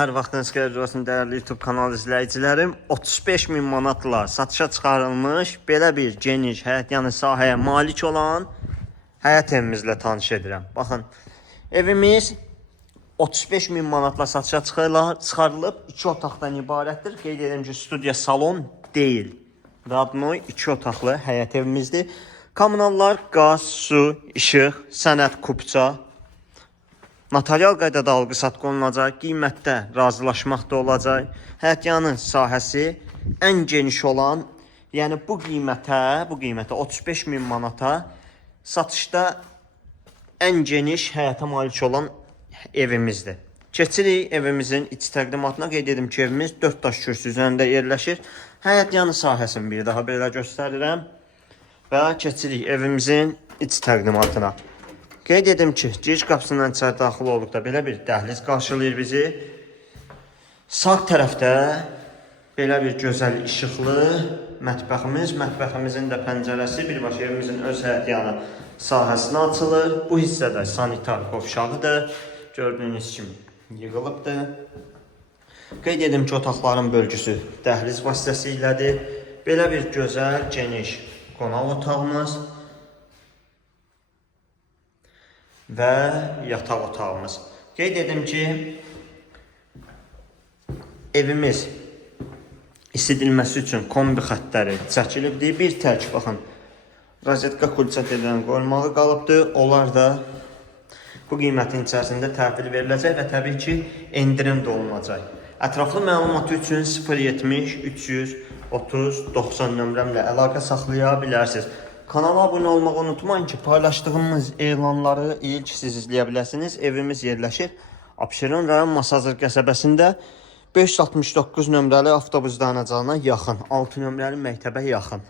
Hər vaxtınız xeyir olsun dəyərli YouTube kanal izləyicilərim. 35 min manatla satışa çıxarılmış belə bir geniş həyət yanı sahəyə malik olan həyət evimizlə tanış edirəm. Baxın, evimiz 35 min manatla satışa çıxarılıb 2 otaqdan ibarətdir. Qeyd edirəm ki, studiya salon deyil. Radnoy 2 otaqlı həyət evimizdir. Kommunallar, qaz, su, işıq, sənəd, kupça, Notarial qaydada alqı-satqı olunacaq, qiymətdə razılaşmaq da olacaq. Həyətyanın sahəsi ən geniş olan, yəni bu qiymətə, bu qiymətə 35 min manata satışda ən geniş həyətə malik olan evimizdir. Keçirik evimizin iç təqdimatına. Qeyd edim ki, evimiz 4 daş kürsü üzərində yerləşir. Həyətyanı sahəsini bir daha belə göstərirəm və keçirik evimizin iç təqdimatına. Qeyd edim ki, giriş qapısından içəri daxil olduqda belə bir dəhliz qarşılayır bizi. Sağ tərəfdə belə bir gözəl işıqlı mətbəximiz, mətbəximizin də pəncərəsi birbaşa evimizin öz həyətyanı sahəsinə açılır. Bu hissədə sanitar qovşağıdır. Gördüyünüz kimi yığılıbdır. Qeyd edim ki, otaqların bölgüsü dəhliz vasitəsilədir. Belə bir gözəl, geniş qonaq otağımız və yataq otağımız. Qeyd edim ki, evimiz isidilməsi üçün kombi xəttləri çəkilibdir. Bir tək baxın. Rozetka kulçat edən qoyulmalı qalıbdır. Onlar da bu qiymətin içərisində təhvil veriləcək və təbii ki, endirim də olunacaq. Ətraflı məlumat üçün 070 330 90 nömrəmlə əlaqə saxlaya bilərsiniz. Kanala abunə olmağı unutmayın ki, paylaşdığımız elanları ilk siz izləyə biləsiniz. Evimiz yerləşir Abşeron rayon Masazır qəsəbəsində 569 nömrəli avtobus dayanacağına yaxın, 6 nömrəli məktəbə yaxın.